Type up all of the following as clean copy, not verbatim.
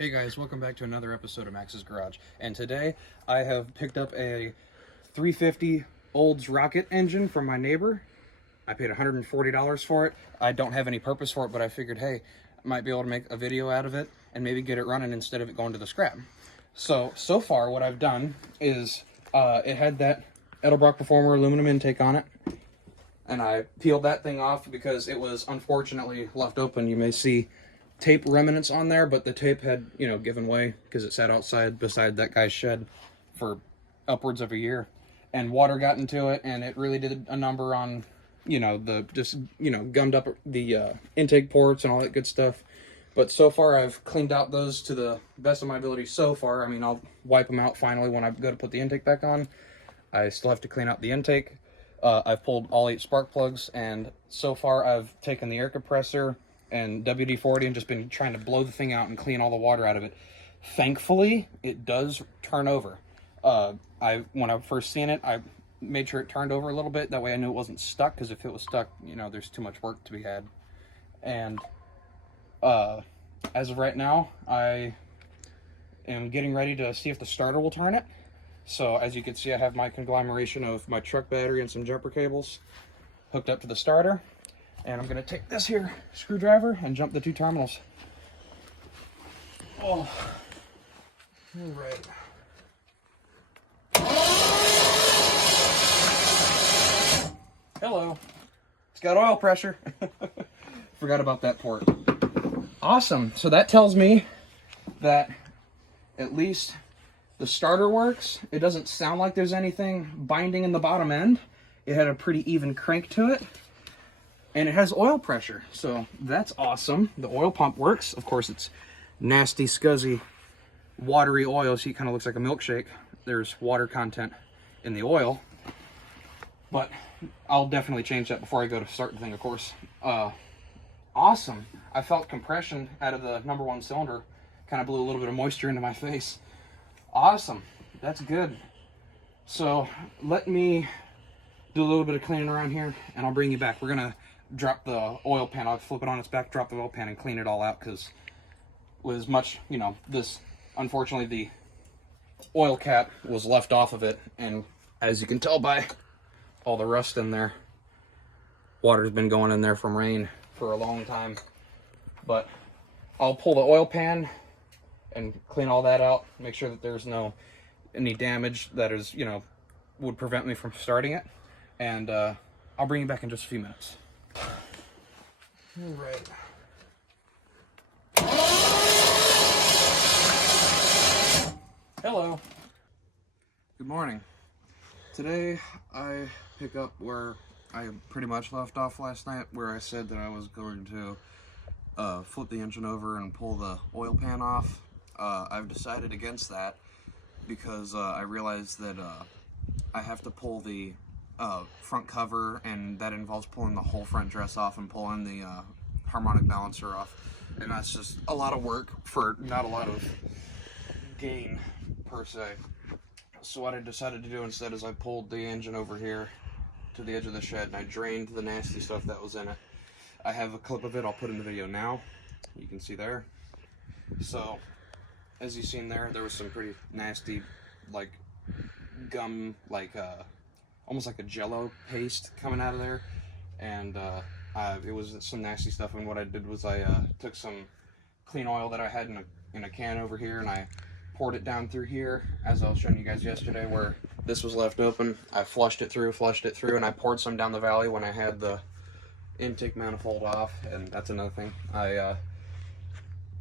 Hey guys, welcome back to another episode of Max's Garage. And today I have picked up a 350 Olds rocket engine from my neighbor. I paid $140 for it. I don't have any purpose for it, but I figured, hey, I might be able to make a video out of it and maybe get it running instead of it going to the scrap. So far what I've done is it had that Edelbrock Performer aluminum intake on it. And I peeled that thing off because it was unfortunately left open. You may see tape remnants on there, but the tape had, given way because it sat outside beside that guy's shed for upwards of a year. And water got into it, and it really did a number on, gummed up the intake ports and all that good stuff. But so far, I've cleaned out those to the best of my ability so far. I mean, I'll wipe them out finally when I go to put the intake back on. I still have to clean out the intake. I've pulled all 8 spark plugs, and so far I've taken the air compressor and WD-40 and just been trying to blow the thing out and clean all the water out of it. Thankfully, it does turn over. When I first seen it, I made sure it turned over a little bit. That way I knew it wasn't stuck, because if it was stuck, there's too much work to be had. And as of right now, I am getting ready to see if the starter will turn it. So as you can see, I have my conglomeration of my truck battery and some jumper cables hooked up to the starter. And I'm going to take this here screwdriver and jump the 2 terminals. Oh, all right. Hello. It's got oil pressure. Forgot about that port. Awesome. So that tells me that at least the starter works. It doesn't sound like there's anything binding in the bottom end. It had a pretty even crank to it. And it has oil pressure, so that's awesome. The oil pump works. Of course, it's nasty, scuzzy, watery oil. See, it kind of looks like a milkshake. There's water content in the oil. But I'll definitely change that before I go to start the thing, of course. Awesome. I felt compression out of the number 1 cylinder. Kind of blew a little bit of moisture into my face. Awesome. That's good. So let me do a little bit of cleaning around here, and I'll bring you back. We're going to drop the oil pan. I'll flip it on its back, drop the oil pan, and clean it all out, because with as much, this, unfortunately, the oil cap was left off of it, and as you can tell by all the rust in there, water's been going in there from rain for a long time. But I'll pull the oil pan and clean all that out, make sure that there's any damage that is, would prevent me from starting it, and I'll bring you back in just a few minutes. All right. Hello. Good morning. Today I pick up where I pretty much left off last night, where I said that I was going to flip the engine over and pull the oil pan off. I've decided against that because I realized that I have to pull the front cover, and that involves pulling the whole front dress off and pulling the harmonic balancer off, and that's just a lot of work for not a lot of gain per se. So what I decided to do instead is I pulled the engine over here to the edge of the shed, and I drained the nasty stuff that was in it. I have a clip of it I'll put in the video now. You can see there. So as you've seen there was some pretty nasty, like gum, like almost like a jello paste coming out of there, and it was some nasty stuff. And what I did was I took some clean oil that I had in a can over here, and I poured it down through here, as I was showing you guys yesterday where this was left open. I flushed it through, and I poured some down the valley when I had the intake manifold off. And that's another thing, I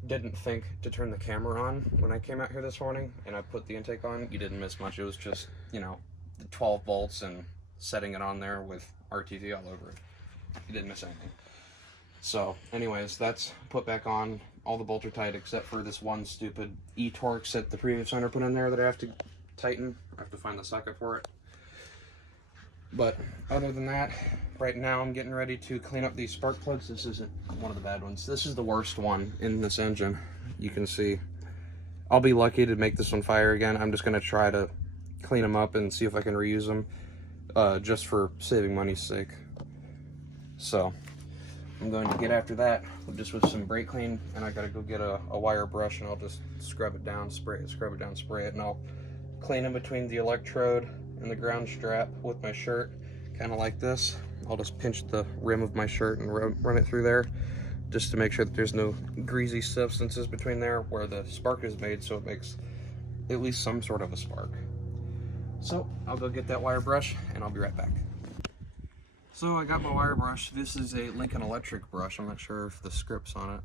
didn't think to turn the camera on when I came out here this morning, and I put the intake on. You didn't miss much. It was just, the 12 volts and setting it on there with RTV all over it. You didn't miss anything. So anyways, that's put back on. All the bolts are tight except for this one stupid E-Torx that the previous owner put in there that I have to tighten. I have to find the socket for it. But other than that, right now I'm getting ready to clean up these spark plugs. This isn't one of the bad ones. This is the worst one in this engine. You can see I'll be lucky to make this one fire again. I'm just going to try to clean them up and see if I can reuse them, just for saving money's sake. So I'm going to get after that just with some brake clean, and I gotta go get a wire brush, and I'll just scrub it down, spray it, and I'll clean in between the electrode and the ground strap with my shirt, kind of like this. I'll just pinch the rim of my shirt and run it through there, just to make sure that there's no greasy substances between there where the spark is made, so it makes at least some sort of a spark. So I'll go get that wire brush, and I'll be right back. So I got my wire brush. This is a Lincoln Electric brush. I'm not sure if the script's on it.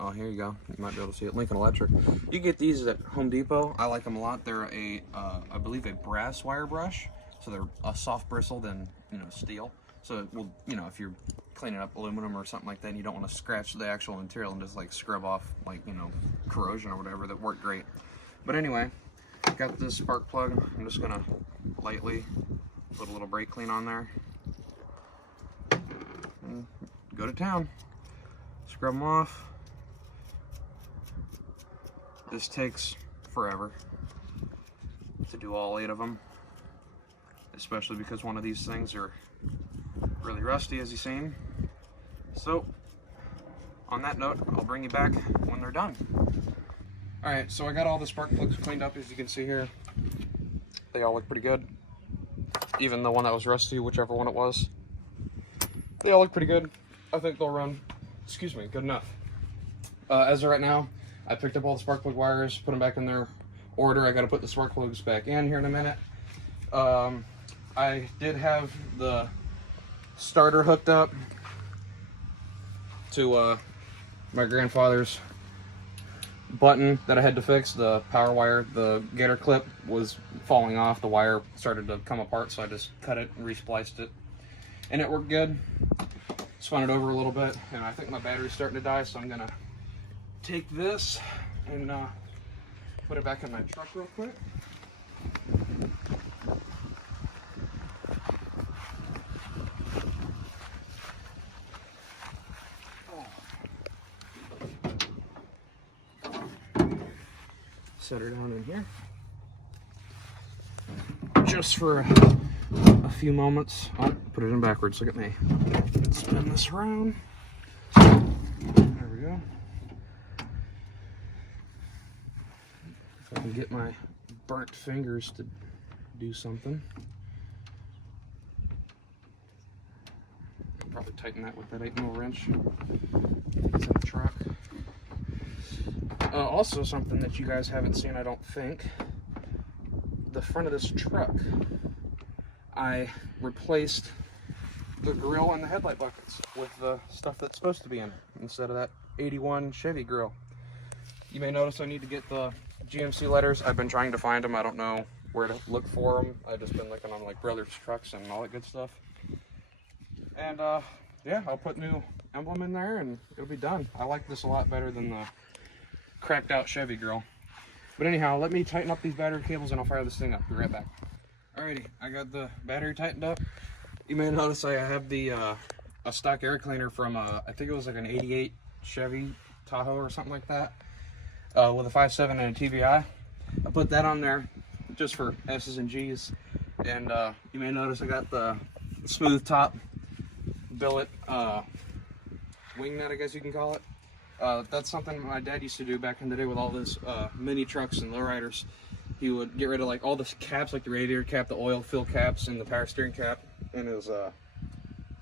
Oh, here you go. You might be able to see it. Lincoln Electric. You get these at Home Depot. I like them a lot. They're I believe a brass wire brush. So they're a soft bristle than, steel. So it will, if you're cleaning up aluminum or something like that, and you don't want to scratch the actual material and just like scrub off corrosion or whatever, that worked great. But anyway, got this spark plug. I'm just gonna lightly put a little brake clean on there. And go to town. Scrub them off. This takes forever to do all 8 of them, especially because one of these things are really rusty, as you've seen. So on that note, I'll bring you back when they're done. Alright, so I got all the spark plugs cleaned up, as you can see here. They all look pretty good. Even the one that was rusty, whichever one it was. They all look pretty good. I think they'll run, good enough. As of right now, I picked up all the spark plug wires, put them back in their order. I gotta put the spark plugs back in here in a minute. I did have the starter hooked up to my grandfather's button that I had to fix. The power wire, the gator clip was falling off. The wire started to come apart, so I just cut it and respliced it. And it worked good. Spun it over a little bit, and I think my battery's starting to die, so I'm gonna take this and put it back in my truck real quick. Set her down in here just for a few moments. Oh, put it in backwards. Look at me. Spin this around. There we go. If I can get my burnt fingers to do something. I'll probably tighten that with that 8mm wrench. It's in the truck. Also, something that you guys haven't seen, I don't think, the front of this truck, I replaced the grill and the headlight buckets with the stuff that's supposed to be in it, instead of that 81 Chevy grill. You may notice I need to get the GMC letters. I've been trying to find them. I don't know where to look for them. I've just been looking on like Brothers Trucks and all that good stuff. And yeah, I'll put new emblem in there and it'll be done. I like this a lot better than the cracked out Chevy grill. But anyhow, let me tighten up these battery cables and I'll fire this thing up. Be right back. Alrighty, I got the battery tightened up. You may notice I have the a stock air cleaner from I think it was like an 88 Chevy Tahoe or something like that, with a 5.7 and a TBI. I put that on there just for S's and G's. And you may notice I got the smooth top billet wing nut, I guess you can call it. That's something my dad used to do back in the day with all his mini trucks and lowriders. He would get rid of like all the caps, like the radiator cap, the oil fill caps, and the power steering cap, and his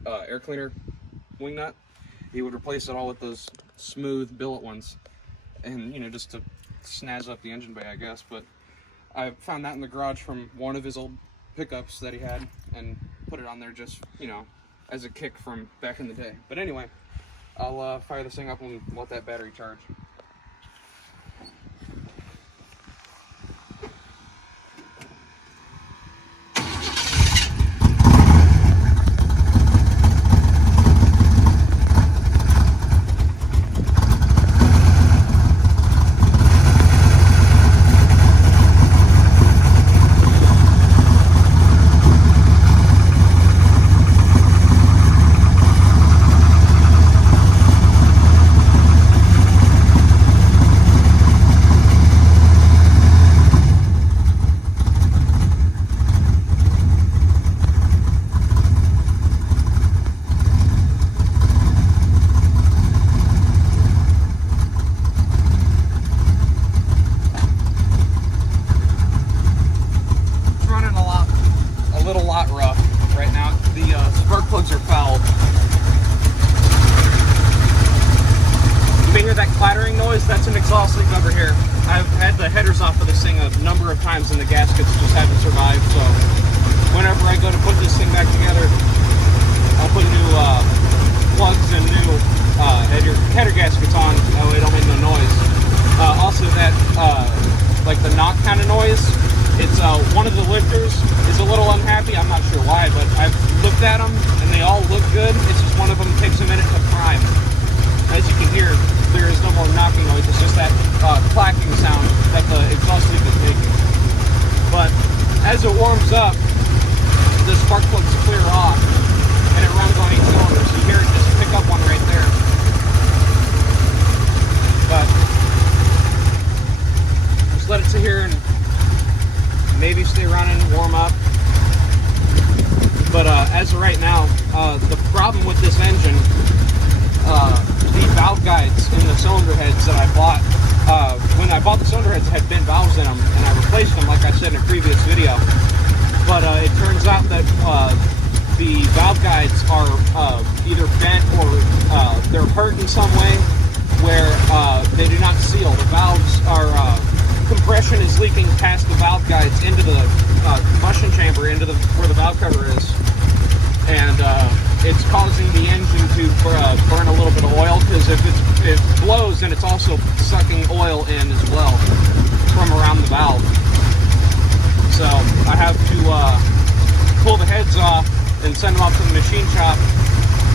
air cleaner wing nut. He would replace it all with those smooth billet ones, and just to snazz up the engine bay, I guess. But I found that in the garage from one of his old pickups that he had, and put it on there just as a kick from back in the day. But anyway, I'll fire this thing up and let that battery charge. fall asleep over here. I've had the headers off of this thing a number of times and the gaskets just haven't survived, so whenever I go to put this thing back together, I'll put new plugs and new header gaskets on, that way it don't make no noise. Also that, like the knock kind of noise, it's one of the lifters is a little unhappy, I'm not sure why, but I've looked at them and they all look good, it's just one of them takes a minute to prime. As you can hear, there is no more knocking noise, it's just that clacking sound that the exhaust leak is making. But as it warms up, the spark plugs clear off and it runs on each cylinder, so you hear it just pick up one right there. But just let it sit here and maybe stay running, warm up. But as of right now, the problem with this engine, the valve guides in the cylinder heads that I bought, when I bought the cylinder heads had bent valves in them, and I replaced them like I said in a previous video. But it turns out that the valve guides are either bent or they're hurt in some way where they do not seal. The valves are, compression is leaking past the valve guides into the combustion chamber, into where the valve cover is. And it's causing the engine to burn a little bit of oil, because if it blows, then it's also sucking oil in as well from around the valve. So I have to pull the heads off and send them off to the machine shop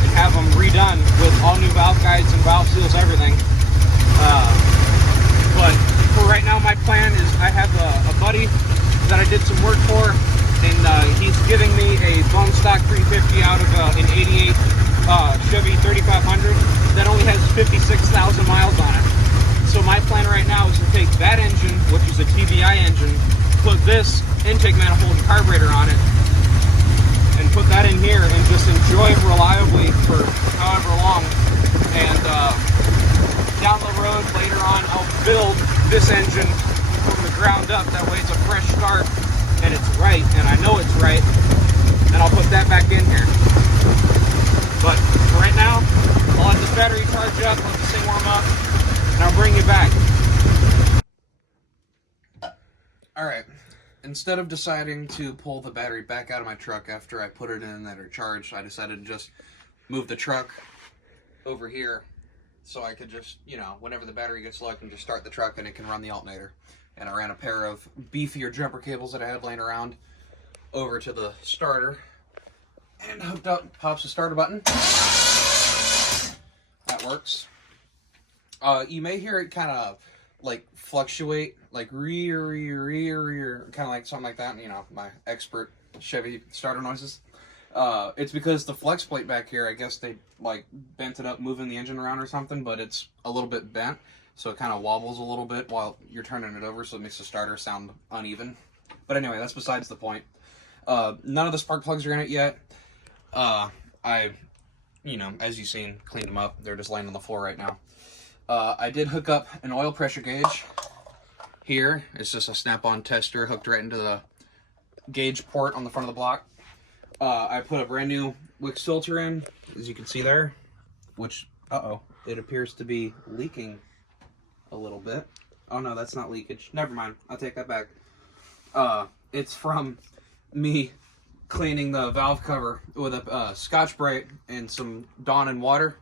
and have them redone with all new valve guides and valve seals, everything. But for right now, my plan is I have a buddy that I did some work for, and he's giving me a bone stock 350 out of an 88 Chevy 3500 that only has 56,000 miles on it. So my plan right now is to take that engine, which is a TBI engine, put this intake manifold and carburetor on it, and put that in here and just enjoy it reliably for however long. And down the road later on, I'll build this engine from the ground up. That way it's a fresh start and it's right, and I know it's right, and I'll put that back in here. But for right now, I'll let this battery charge up, let this thing warm up, and I'll bring you back. Alright, instead of deciding to pull the battery back out of my truck after I put it in that are charged, I decided to just move the truck over here so I could just, you know, whenever the battery gets low, I can just start the truck and it can run the alternator. And I ran a pair of beefier jumper cables that I had laying around over to the starter and hooked up. Pops the starter button. That works. You may hear it kind of like fluctuate, like rear, kind of like something like that. You know, my expert Chevy starter noises. It's because the flex plate back here, I guess they like bent it up moving the engine around or something, but it's a little bit bent, so it kind of wobbles a little bit while you're turning it over, so it makes the starter sound uneven. But anyway, that's besides the point. None of the spark plugs are in it yet. I, you know, as you've seen, cleaned them up. They're just laying on the floor right now. I did hook up an oil pressure gauge here. It's just a snap-on tester hooked right into the gauge port on the front of the block. I put a brand new Wix filter in, as you can see there, which, it appears to be leaking a little bit. Oh no, that's not leakage. Never mind, I'll take that back. It's from me cleaning the valve cover with a Scotch-Brite and some Dawn and water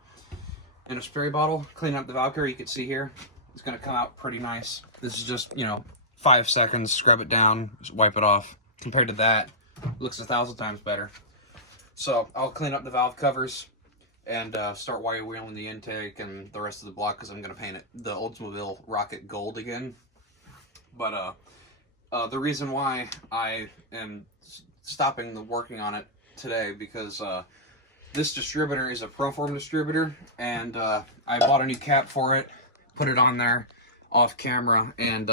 in a spray bottle. Cleaning up the valve cover, you can see here. It's gonna come out pretty nice. This is just, you know, 5 seconds, scrub it down, just wipe it off. Compared to that, it looks 1,000 times better. So I'll clean up the valve covers and start wire wheeling the intake and the rest of the block, because I'm going to paint it the Oldsmobile Rocket Gold again. But the reason why I am stopping the working on it today, because this distributor is a Proform distributor, and I bought a new cap for it, put it on there off camera, and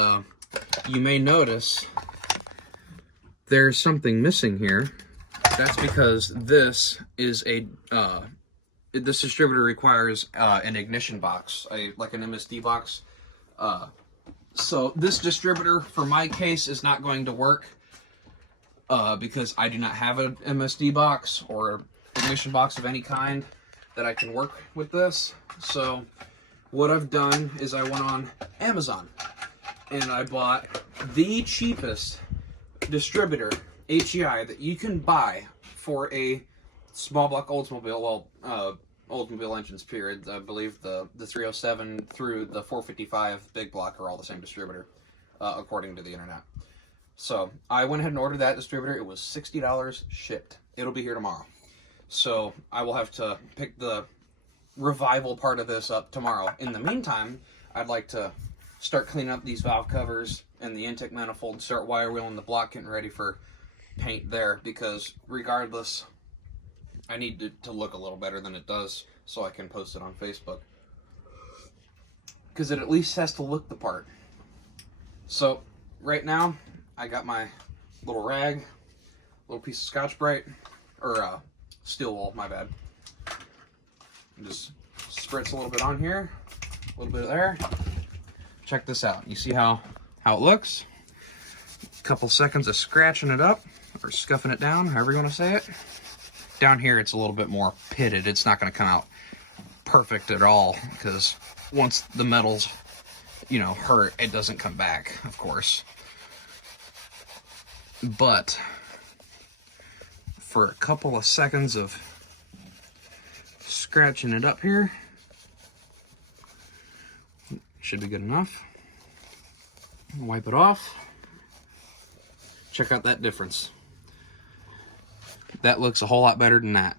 you may notice there's something missing here. That's because this is a this distributor requires an ignition box, like an MSD box. So this distributor, for my case, is not going to work because I do not have an MSD box or ignition box of any kind that I can work with this. So what I've done is I went on Amazon and I bought the cheapest distributor, HEI, that you can buy for a small block Oldsmobile, well, Oldsmobile engines, period. I believe the 307 through the 455 big block are all the same distributor, according to the internet. So I went ahead and ordered that distributor. It was $60 shipped. It'll be here tomorrow. So I will have to pick the revival part of this up tomorrow. In the meantime, I'd like to start cleaning up these valve covers and the intake manifold and start wire wheeling the block, getting ready for paint there, because regardless, I need it to look a little better than it does so I can post it on Facebook. Because it at least has to look the part. So right now, I got my little rag, little piece of Scotch-Brite, or steel wool, my bad. Just spritz a little bit on here, a little bit there. Check this out. You see how it looks? A couple seconds of scratching it up, or scuffing it down, however you want to say it. Down here, it's a little bit more pitted. It's not going to come out perfect at all, because once the metal's, hurt, it doesn't come back, of course. But for a couple of seconds of scratching it up here, should be good enough. Wipe it off. Check out that difference. That looks a whole lot better than that.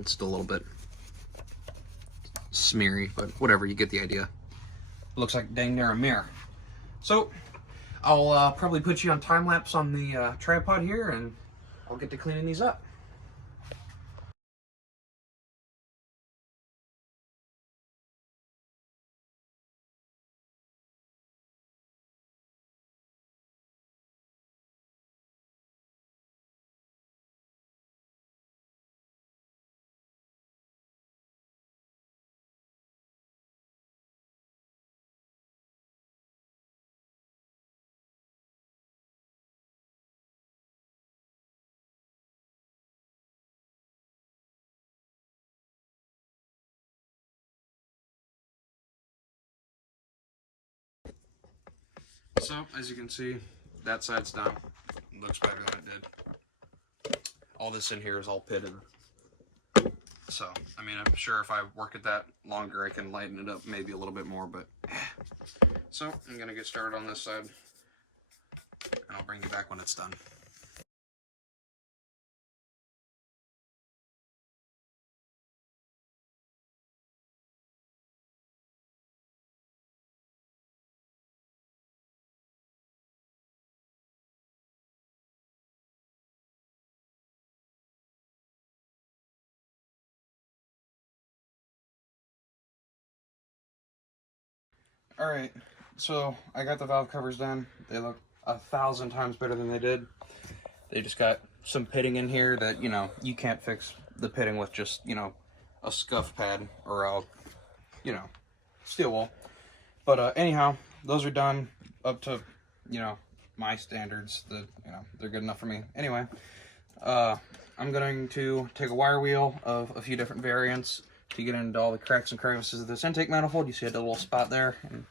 It's still a little bit smeary, but whatever, you get the idea. Looks like dang near a mirror. So I'll probably put you on time lapse on the tripod here, and I'll get to cleaning these up. So, as you can see, that side's done. It looks better than it did. All this in here is all pitted. So, I mean, I'm sure if I work at that longer, I can lighten it up maybe a little bit more, but... So, I'm going to get started on this side, and I'll bring you back when it's done. Alright, so I got the valve covers done. They look 1,000 times better than they did. They just got some pitting in here that, you can't fix the pitting with just, a scuff pad or a, steel wool. But anyhow, those are done up to, my standards. They're good enough for me. Anyway, I'm going to take a wire wheel of a few different variants to get into all the cracks and crevices of this intake manifold. You see the little spot there, and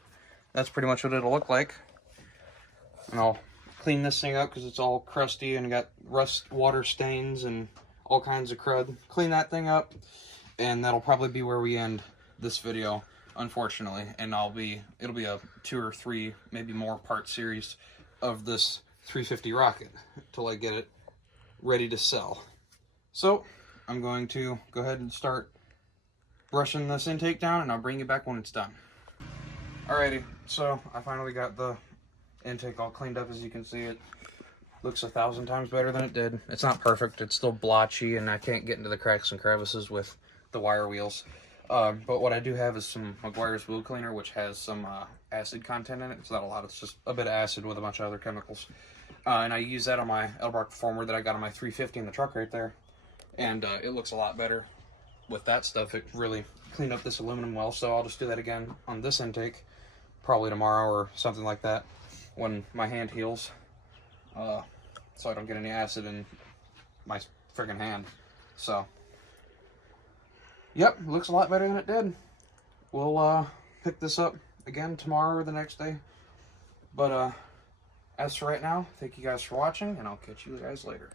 that's pretty much what it'll look like. And I'll clean this thing up because it's all crusty and got rust water stains and all kinds of crud. Clean that thing up, and that'll probably be where we end this video, unfortunately. And it'll be a 2 or 3, maybe more part series of this 350 rocket till I get it ready to sell. So I'm going to go ahead and start brushing this intake down, and I'll bring you back when it's done. Alrighty, so I finally got the intake all cleaned up. As you can see, it looks 1,000 times better than it did. It's not perfect, it's still blotchy, and I can't get into the cracks and crevices with the wire wheels. But what I do have is some Meguiar's Wheel Cleaner, which has some acid content in it. It's not a lot, it's just a bit of acid with a bunch of other chemicals. And I use that on my Edelbrock Performer that I got on my 350 in the truck right there. And it looks a lot better with that stuff. It really cleaned up this aluminum well, so I'll just do that again on this intake, probably tomorrow or something like that, when my hand heals, so I don't get any acid in my friggin' hand. So, yep, looks a lot better than it did. We'll pick this up again tomorrow or the next day. But as for right now, thank you guys for watching, and I'll catch you guys later.